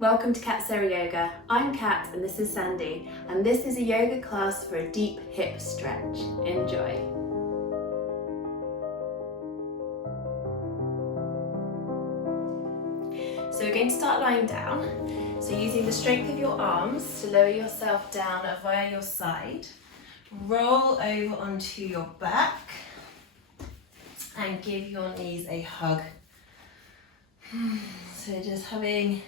Welcome to Cat Sara Yoga. I'm Kat and this is Sandy, and this is a yoga class for a deep hip stretch. Enjoy. So we're going to start lying down. So using the strength of your arms to lower yourself down via your side. Roll over onto your back and give your knees a hug. So just having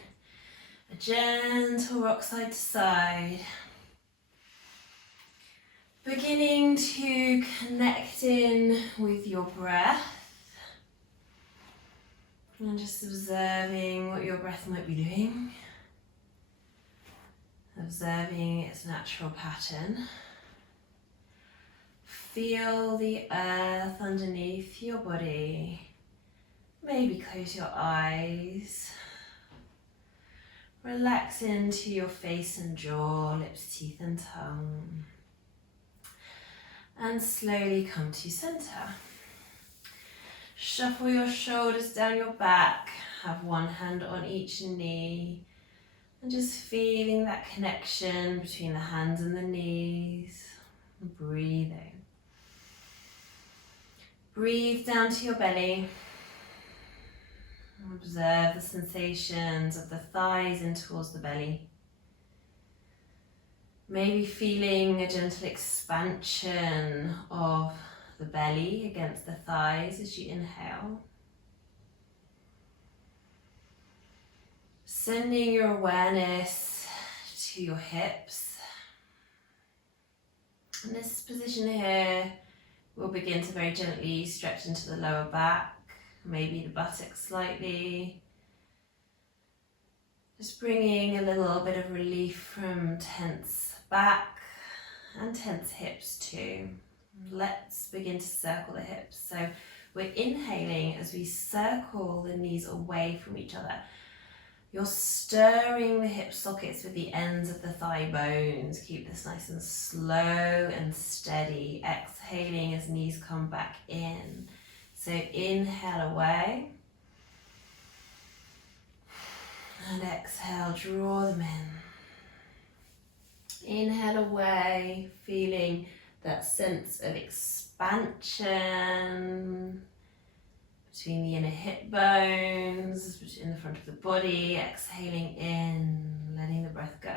a gentle rock side to side. Beginning to connect in with your breath. And just observing what your breath might be doing. Observing its natural pattern. Feel the earth underneath your body. Maybe close your eyes. Relax into your face and jaw, lips, teeth and tongue. And slowly come to center. Shuffle your shoulders down your back. Have one hand on each knee. And just feeling that connection between the hands and the knees. Breathing. Breathe down to your belly. Observe the sensations of the thighs in towards the belly. Maybe feeling a gentle expansion of the belly against the thighs as you inhale. Sending your awareness to your hips. In this position here, we'll begin to very gently stretch into the lower back. Maybe the buttocks slightly. Just bringing a little bit of relief from tense back and tense hips too. Let's begin to circle the hips. So we're inhaling as we circle the knees away from each other. You're stirring the hip sockets with the ends of the thigh bones. Keep this nice and slow and steady. Exhaling as knees come back in. So inhale away, and exhale, draw them in. Inhale away, feeling that sense of expansion between the inner hip bones, in the front of the body. Exhaling in, letting the breath go.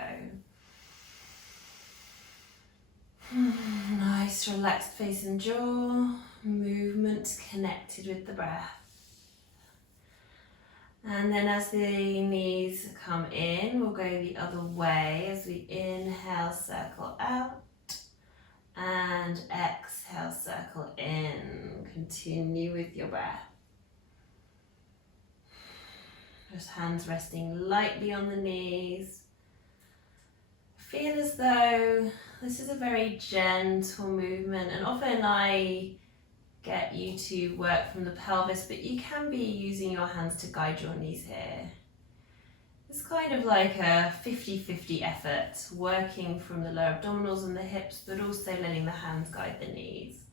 Nice relaxed face and jaw. Movement connected with the breath. And then as the knees come in, we'll go the other way as we inhale, circle out, and exhale, circle in. Continue with your breath. Just hands resting lightly on the knees. Feel as though this is a very gentle movement, and often I get you to work from the pelvis, but you can be using your hands to guide your knees here. It's kind of like a 50-50 effort, working from the lower abdominals and the hips, but also letting the hands guide the knees.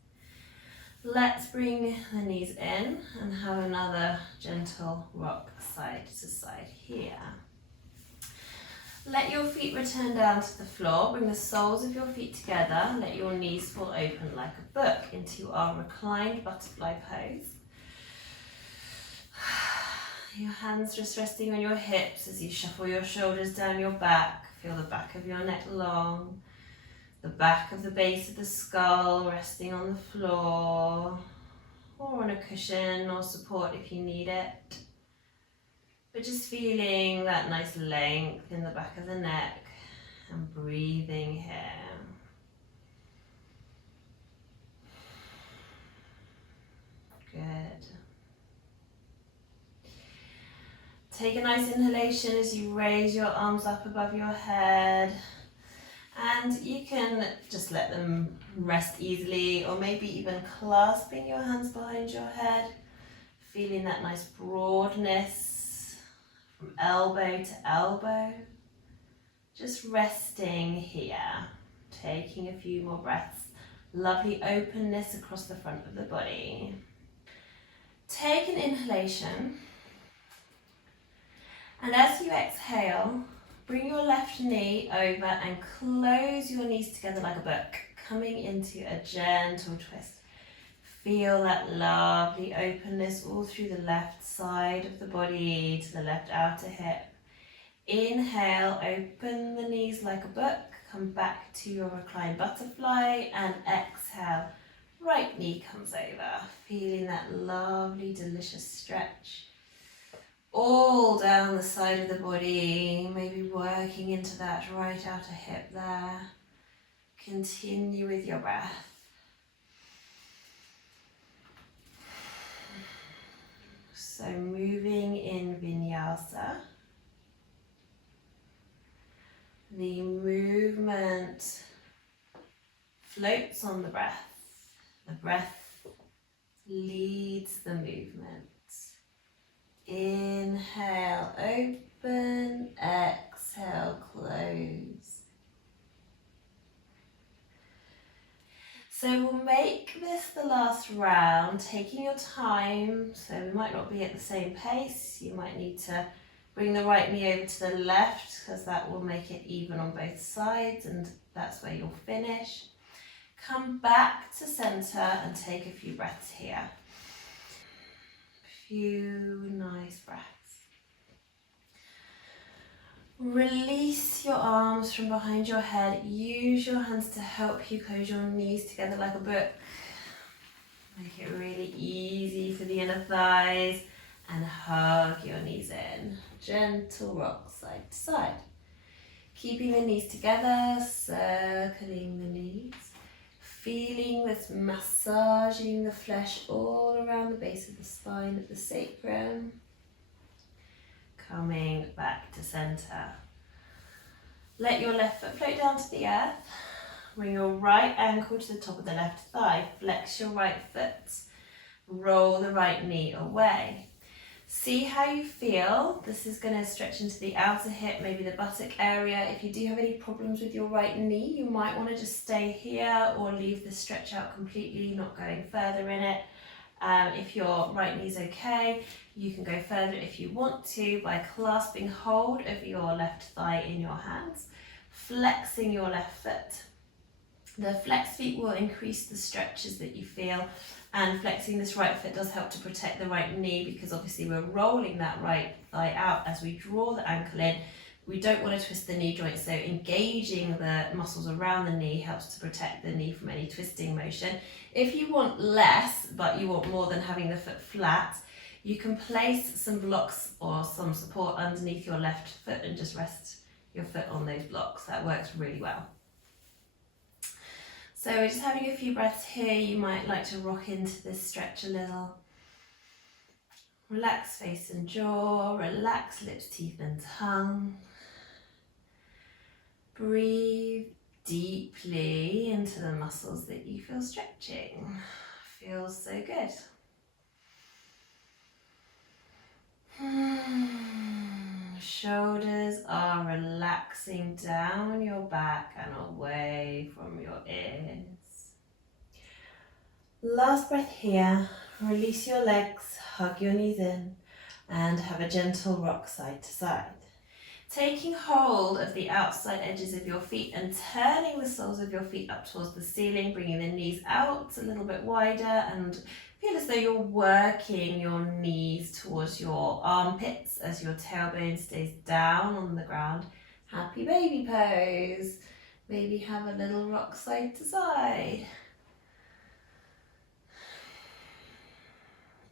Let's bring the knees in and have another gentle rock side to side here. Let your feet return down to the floor. Bring the soles of your feet together. Let your knees fall open like a book into our reclined butterfly pose. Your hands just resting on your hips as you shuffle your shoulders down your back. Feel the back of your neck long. The back of the base of the skull resting on the floor or on a cushion or support if you need it. But just feeling that nice length in the back of the neck and breathing here. Good. Take a nice inhalation as you raise your arms up above your head. And you can just let them rest easily, or maybe even clasping your hands behind your head. Feeling that nice broadness from elbow to elbow, just resting here, taking a few more breaths. Lovely openness across the front of the body. Take an inhalation And as you exhale, bring your left knee over and close your knees together like a book, coming into a gentle twist. Feel that lovely openness all through the left side of the body to the left outer hip. Inhale, open the knees like a book, come back to your reclined butterfly, and exhale, right knee comes over, feeling that lovely, delicious stretch. All down the side of the body, maybe working into that right outer hip there. Continue with your breath. So moving in vinyasa. The movement floats on the breath. The breath leads the movement. Inhale, open, exhale, close. So we'll make this the last round, taking your time. So we might not be at the same pace. You might need to bring the right knee over to the left because that will make it even on both sides, and that's where you'll finish. Come back to center and take a few breaths here. Few nice breaths. Release your arms from behind your head. Use your hands to help you close your knees together like a book. Make it really easy for the inner thighs and hug your knees in. Gentle rock side to side. Keeping the knees together, circling the knees. Feeling this massaging the flesh all around the base of the spine at the sacrum. Coming back to center. Let your left foot float down to the earth. Bring your right ankle to the top of the left thigh. Flex your right foot. Roll the right knee away. See how you feel. This is going to stretch into the outer hip, maybe the buttock area. If you do have any problems with your right knee, you might want to just stay here or leave the stretch out completely, not going further in it. If your right knee's okay, you can go further if you want to by clasping hold of your left thigh in your hands, flexing your left foot. The flexed feet will increase the stretches that you feel, and flexing this right foot does help to protect the right knee because obviously we're rolling that right thigh out as we draw the ankle in. We don't want to twist the knee joint, so engaging the muscles around the knee helps to protect the knee from any twisting motion. If you want less, but you want more than having the foot flat, you can place some blocks or some support underneath your left foot and just rest your foot on those blocks. That works really well. So we're just having a few breaths here. You might like to rock into this stretch a little. Relax face and jaw, relax lips, teeth and tongue. Breathe deeply into the muscles that you feel stretching. Feels so good. Shoulders are relaxing down your back and away from your ears. Last breath here. Release your legs, hug your knees in, and have a gentle rock side to side. Taking hold of the outside edges of your feet and turning the soles of your feet up towards the ceiling, bringing the knees out a little bit wider, and feel as though you're working your knees towards your armpits as your tailbone stays down on the ground. Happy baby pose. Maybe have a little rock side to side.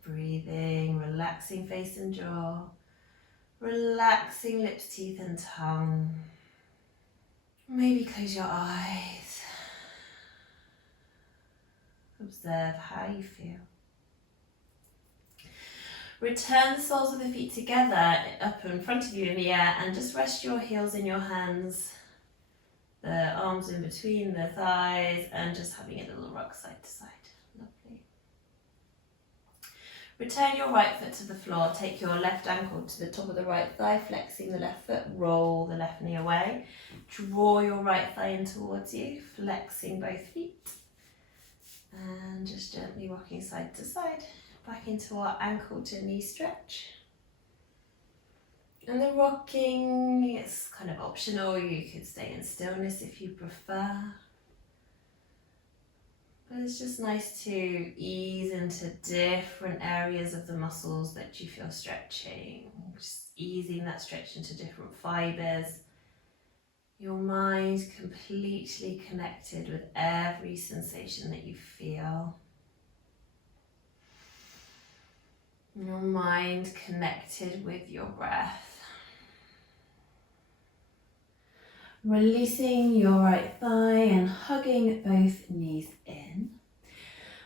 Breathing, relaxing face and jaw. Relaxing lips, teeth and tongue. Maybe close your eyes. Observe how you feel. Return the soles of the feet together up in front of you in the air and just rest your heels in your hands, the arms in between the thighs, and just having a little rock side to side. Lovely. Return your right foot to the floor, take your left ankle to the top of the right thigh, flexing the left foot, roll the left knee away. Draw your right thigh in towards you, flexing both feet. And just gently rocking side to side, back into our ankle to knee stretch. And the rocking, it's kind of optional. You could stay in stillness if you prefer. But it's just nice to ease into different areas of the muscles that you feel stretching. Just easing that stretch into different fibres. Your mind completely connected with every sensation that you feel. Your mind connected with your breath. Releasing your right thigh and hugging both knees in.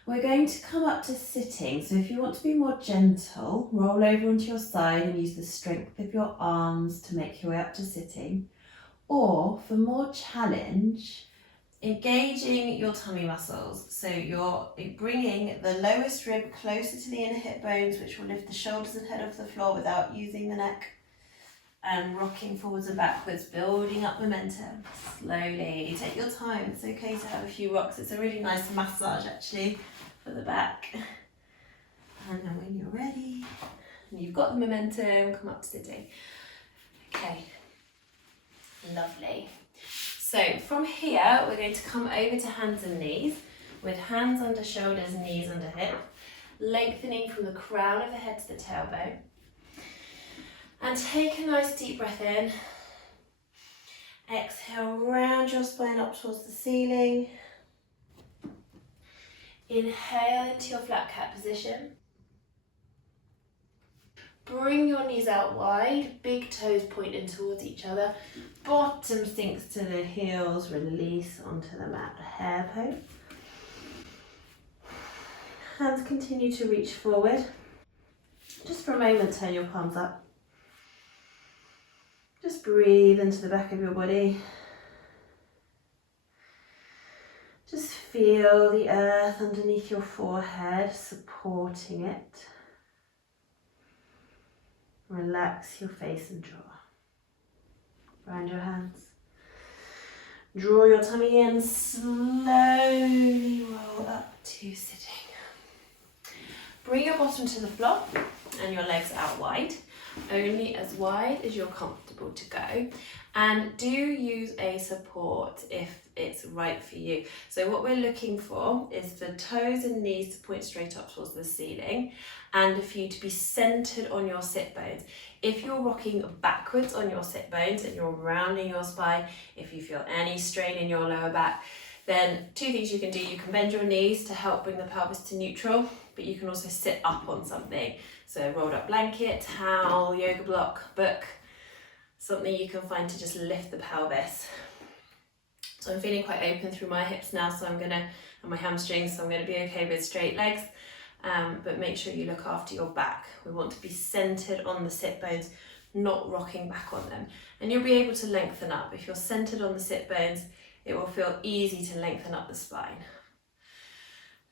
We're going to come up to sitting, so if you want to be more gentle, roll over onto your side and use the strength of your arms to make your way up to sitting. Or for more challenge, engaging your tummy muscles. So you're bringing the lowest rib closer to the inner hip bones, which will lift the shoulders and head off the floor without using the neck. And rocking forwards and backwards, building up momentum. Slowly, take your time. It's okay to have a few rocks. It's a really nice massage actually for the back. And then when you're ready, and you've got the momentum, come up to sitting. Okay, lovely. So from here, we're going to come over to hands and knees, with hands under shoulders, knees under hip, lengthening from the crown of the head to the tailbone. And take a nice deep breath in. Exhale, round your spine up towards the ceiling. Inhale into your flat cat position. Bring your knees out wide, big toes pointing towards each other. Bottom sinks to the heels, release onto the mat, hair pose. Hands continue to reach forward. Just for a moment, turn your palms up. Just breathe into the back of your body. Just feel the earth underneath your forehead, supporting it. Relax your face and jaw. Round your hands. Draw your tummy in, slowly roll up to sitting. Bring your bottom to the floor and your legs out wide. Only as wide as you're comfortable to go, and do use a support if it's right for you. So what we're looking for is the toes and knees to point straight up towards the ceiling, and for you to be centered on your sit bones. If you're rocking backwards on your sit bones and you're rounding your spine, if you feel any strain in your lower back, then two things you can do. You can bend your knees to help bring the pelvis to neutral, but you can also sit up on something. So rolled up blanket, towel, yoga block, book, something you can find to just lift the pelvis. So I'm feeling quite open through my hips now, and my hamstrings, so I'm gonna be okay with straight legs, but make sure you look after your back. We want to be centered on the sit bones, not rocking back on them. And you'll be able to lengthen up. If you're centered on the sit bones, it will feel easy to lengthen up the spine.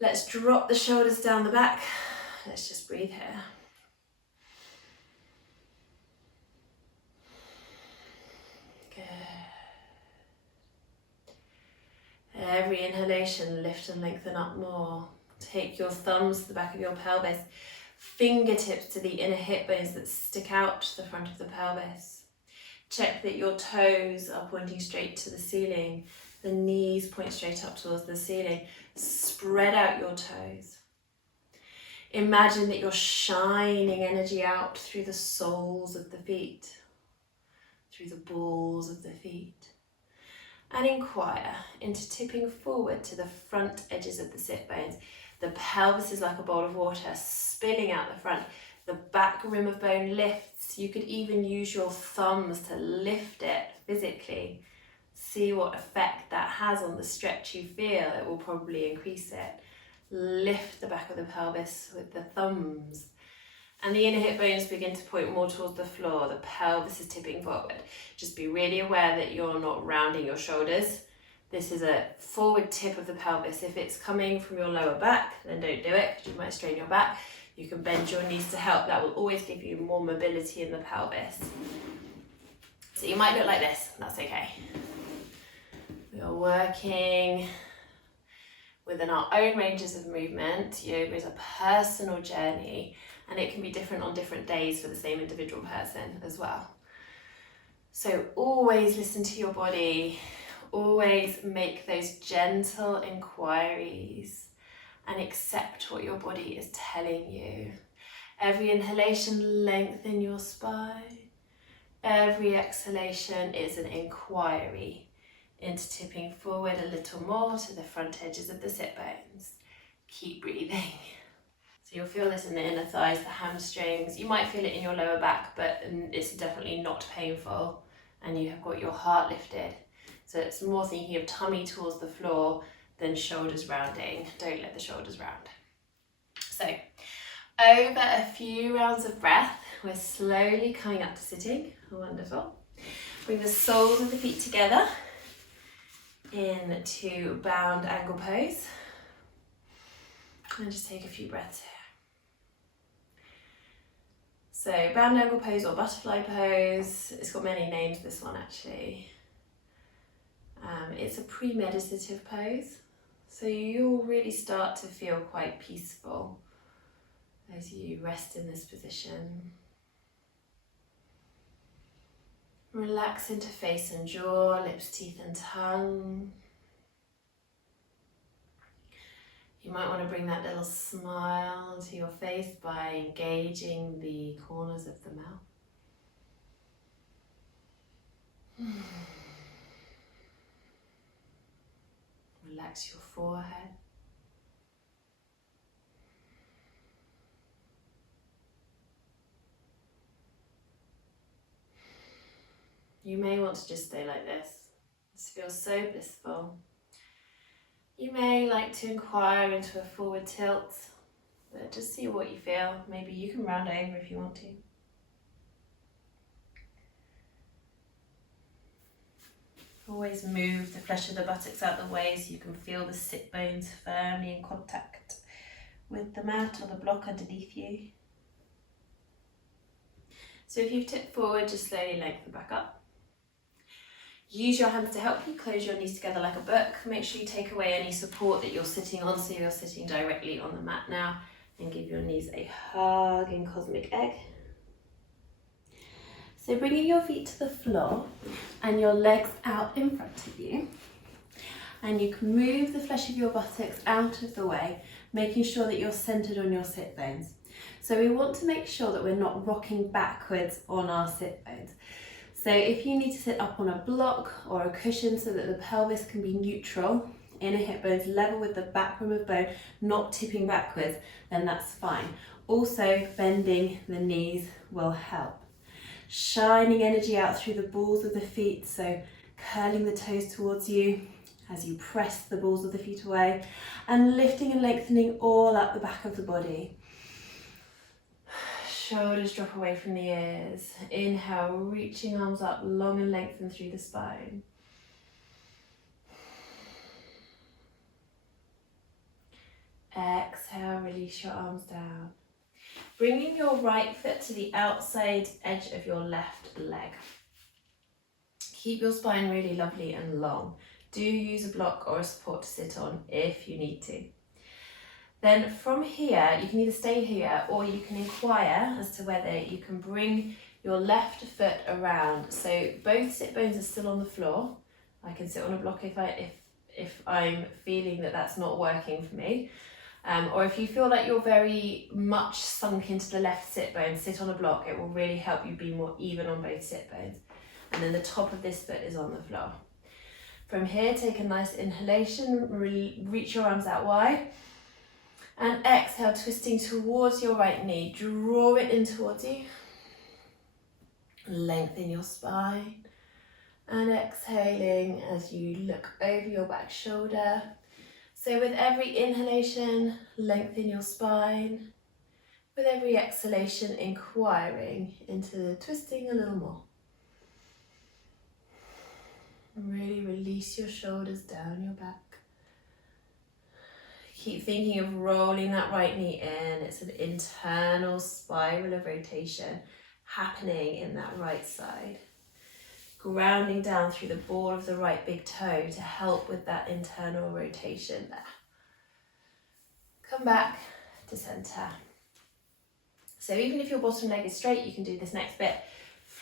Let's drop the shoulders down the back. Let's just breathe here. Good. Every inhalation, lift and lengthen up more. Take your thumbs to the back of your pelvis, fingertips to the inner hip bones that stick out to the front of the pelvis. Check that your toes are pointing straight to the ceiling. The knees point straight up towards the ceiling. Spread out your toes. Imagine that you're shining energy out through the soles of the feet, through the balls of the feet. And inquire into tipping forward to the front edges of the sit bones. The pelvis is like a bowl of water spilling out the front. The back rim of bone lifts. You could even use your thumbs to lift it physically. See what effect that has on the stretch you feel. It will probably increase it. Lift the back of the pelvis with the thumbs. And the inner hip bones begin to point more towards the floor. The pelvis is tipping forward. Just be really aware that you're not rounding your shoulders. This is a forward tip of the pelvis. If it's coming from your lower back, then don't do it because you might strain your back. You can bend your knees to help. That will always give you more mobility in the pelvis. So you might look like this. That's okay. We are working within our own ranges of movement. Yoga is a personal journey, and it can be different on different days for the same individual person as well. So always listen to your body, always make those gentle inquiries and accept what your body is telling you. Every inhalation, lengthen your spine. Every exhalation is an inquiry into tipping forward a little more to the front edges of the sit bones. Keep breathing. So you'll feel this in the inner thighs, the hamstrings. You might feel it in your lower back, but it's definitely not painful. And you have got your heart lifted. So it's more thinking of tummy towards the floor than shoulders rounding. Don't let the shoulders round. So over a few rounds of breath, we're slowly coming up to sitting. Wonderful. Bring the soles of the feet together into bound angle pose. And just take a few breaths here. So bound angle pose or butterfly pose, it's got many names, this one actually. It's a pre-meditative pose, so you'll really start to feel quite peaceful as you rest in this position. Relax into face and jaw, lips, teeth and tongue. You might want to bring that little smile to your face by engaging the corners of the mouth. Relax your forehead. You may want to just stay like this. This feels so blissful. You may like to inquire into a forward tilt, but just see what you feel. Maybe you can round over if you want to. Always move the flesh of the buttocks out the way so you can feel the sit bones firmly in contact with the mat or the block underneath you. So if you've tipped forward, just slowly lengthen back up. Use your hands to help you. Close your knees together like a book. Make sure you take away any support that you're sitting on, so you're sitting directly on the mat now, and give your knees a hug in cosmic egg. So bringing your feet to the floor and your legs out in front of you, and you can move the flesh of your buttocks out of the way, making sure that you're centered on your sit bones. So we want to make sure that we're not rocking backwards on our sit bones. So if you need to sit up on a block or a cushion so that the pelvis can be neutral, inner hip bones level with the back rim of bone, not tipping backwards, then that's fine. Also, bending the knees will help. Shining energy out through the balls of the feet, so curling the toes towards you as you press the balls of the feet away, and lifting and lengthening all up the back of the body. Shoulders drop away from the ears. Inhale, reaching arms up, long and lengthened through the spine. Exhale, release your arms down. Bringing your right foot to the outside edge of your left leg. Keep your spine really lovely and long. Do use a block or a support to sit on if you need to. Then from here, you can either stay here or you can inquire as to whether you can bring your left foot around. So both sit bones are still on the floor. I can sit on a block if I'm feeling that that's not working for me. Or if you feel like you're very much sunk into the left sit bone, sit on a block. It will really help you be more even on both sit bones. And then the top of this foot is on the floor. From here, take a nice inhalation, reach your arms out wide. And exhale, twisting towards your right knee. Draw it in towards you. Lengthen your spine. And exhaling as you look over your back shoulder. So with every inhalation, lengthen your spine. With every exhalation, inquiring into twisting a little more. Really release your shoulders down your back. Keep thinking of rolling that right knee in. It's an internal spiral of rotation happening in that right side. Grounding down through the ball of the right big toe to help with that internal rotation there. Come back to center. So even if your bottom leg is straight, you can do this next bit.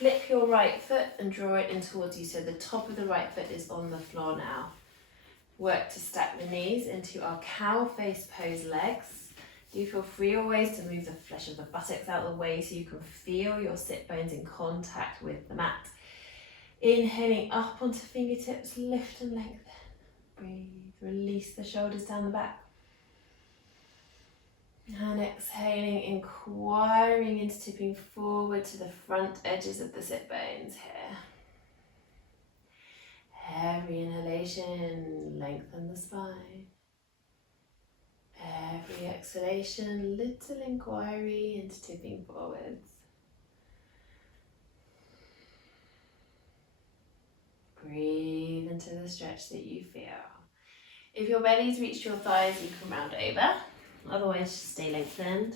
Flip your right foot and draw it in towards you, so the top of the right foot is on the floor now. Work to stack the knees into our cow face pose legs. Do feel free always to move the flesh of the buttocks out of the way so you can feel your sit bones in contact with the mat. Inhaling up onto fingertips, lift and lengthen. Breathe, release the shoulders down the back. And exhaling, inquiring into tipping forward to the front edges of the sit bones here. Every inhalation, lengthen the spine. Every exhalation, little inquiry into tipping forwards. Breathe into the stretch that you feel. If your belly's reached your thighs, you can round over. Otherwise, just stay lengthened.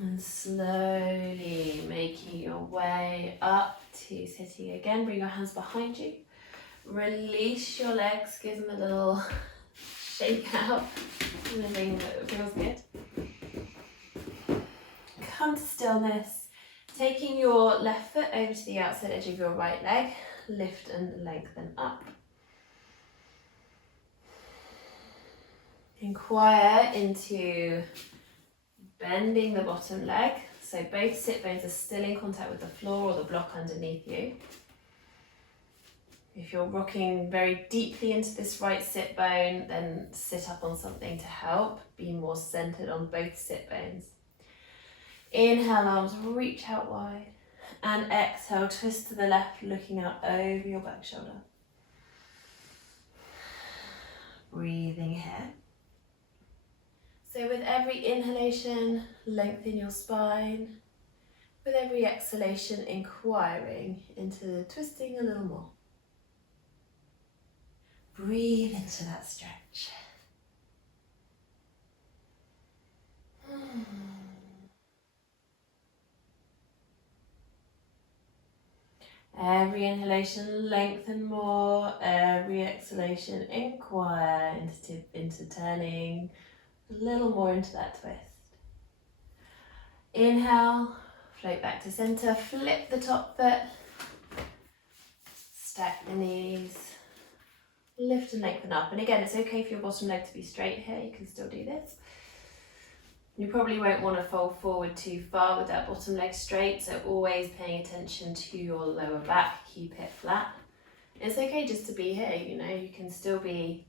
And slowly making your way up to sitting again. Bring your hands behind you. Release your legs, give them a little shake out. Anything that feels good. Come to stillness. Taking your left foot over to the outside edge of your right leg. Lift and lengthen up. Inquire into bending the bottom leg, so both sit bones are still in contact with the floor or the block underneath you. If you're rocking very deeply into this right sit bone, then sit up on something to help. Be more centered on both sit bones. Inhale, arms reach out wide. And exhale, twist to the left, looking out over your back shoulder. Breathing here. So with every inhalation, lengthen your spine. With every exhalation, inquiring into twisting a little more. Breathe into that stretch. Every inhalation, lengthen more. Every exhalation, inquire into turning a little more into that twist. Inhale, float back to center, flip the top foot, stack the knees, lift and lengthen up. And again, it's okay for your bottom leg to be straight here, you can still do this. You probably won't want to fold forward too far with that bottom leg straight, so always paying attention to your lower back, keep it flat. It's okay just to be here, you know, you can still be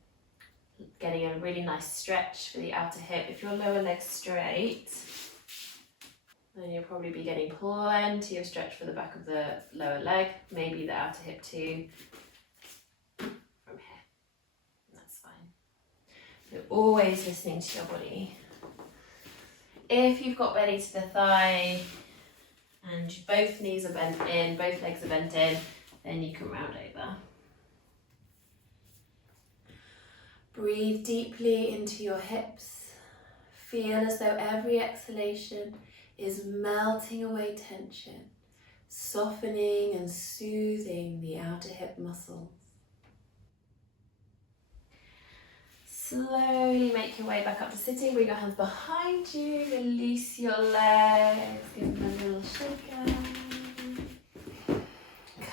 getting a really nice stretch for the outer hip. If your lower leg's straight, then you'll probably be getting plenty of stretch for the back of the lower leg, maybe the outer hip too, from here. That's fine. So always listening to your body. If you've got belly to the thigh and both knees are bent in, both legs are bent in, then you can round over. Breathe deeply into your hips. Feel as though every exhalation is melting away tension, softening and soothing the outer hip muscles. Slowly make your way back up to sitting. Bring your hands behind you. Release your legs. Give them a little shake out.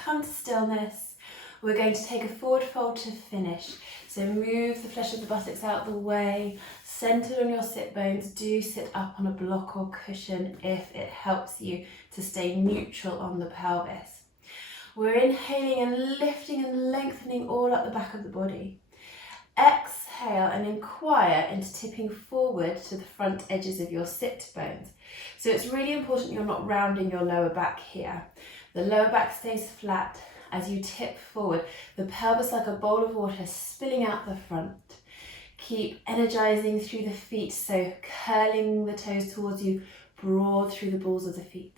Come to stillness. We're going to take a forward fold to finish. So move the flesh of the buttocks out of the way. Centered on your sit bones. Do sit up on a block or cushion if it helps you to stay neutral on the pelvis. We're inhaling and lifting and lengthening all up the back of the body. Exhale and inquire into tipping forward to the front edges of your sit bones. So it's really important you're not rounding your lower back here. The lower back stays flat as you tip forward. The pelvis like a bowl of water spilling out the front. Keep energizing through the feet, so curling the toes towards you, broad through the balls of the feet.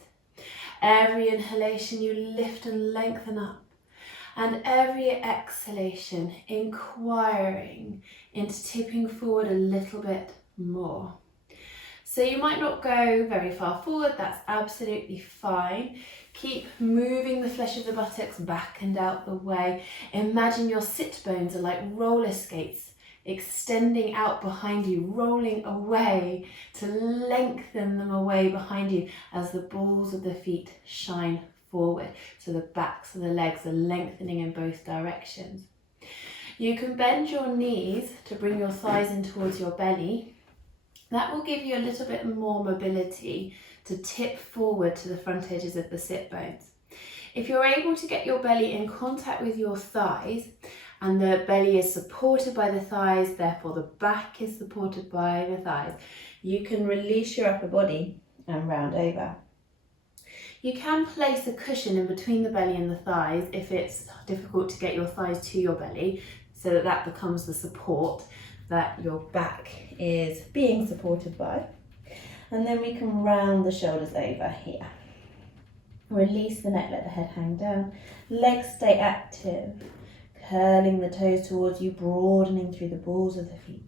Every inhalation you lift and lengthen up. And every exhalation, inquiring into tipping forward a little bit more. So you might not go very far forward, that's absolutely fine. Keep moving the flesh of the buttocks back and out the way. Imagine your sit bones are like roller skates, extending out behind you, rolling away to lengthen them away behind you as the balls of the feet shine forward. So the backs of the legs are lengthening in both directions. You can bend your knees to bring your thighs in towards your belly. That will give you a little bit more mobility to tip forward to the front edges of the sit bones. If you're able to get your belly in contact with your thighs and the belly is supported by the thighs, therefore the back is supported by the thighs, you can release your upper body and round over. You can place a cushion in between the belly and the thighs if it's difficult to get your thighs to your belly, so that that becomes the support that your back is being supported by. And then we can round the shoulders over here. Release the neck, let the head hang down. Legs stay active, curling the toes towards you, broadening through the balls of the feet.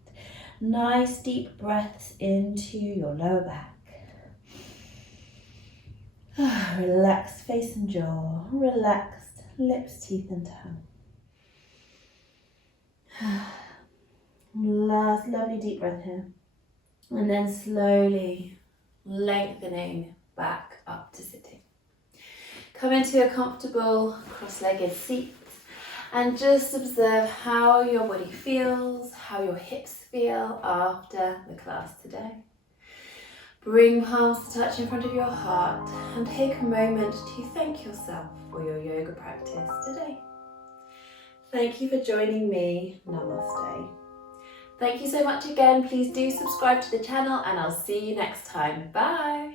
Nice deep breaths into your lower back. Relaxed face and jaw, relaxed lips, teeth and tongue. Last lovely deep breath here. And then slowly lengthening back up to sitting. Come into a comfortable cross-legged seat and just observe how your body feels, how your hips feel after the class today. Bring palms to touch in front of your heart and take a moment to thank yourself for your yoga practice today. Thank you for joining me. Namaste. Thank you so much again. Please do subscribe to the channel and I'll see you next time. Bye.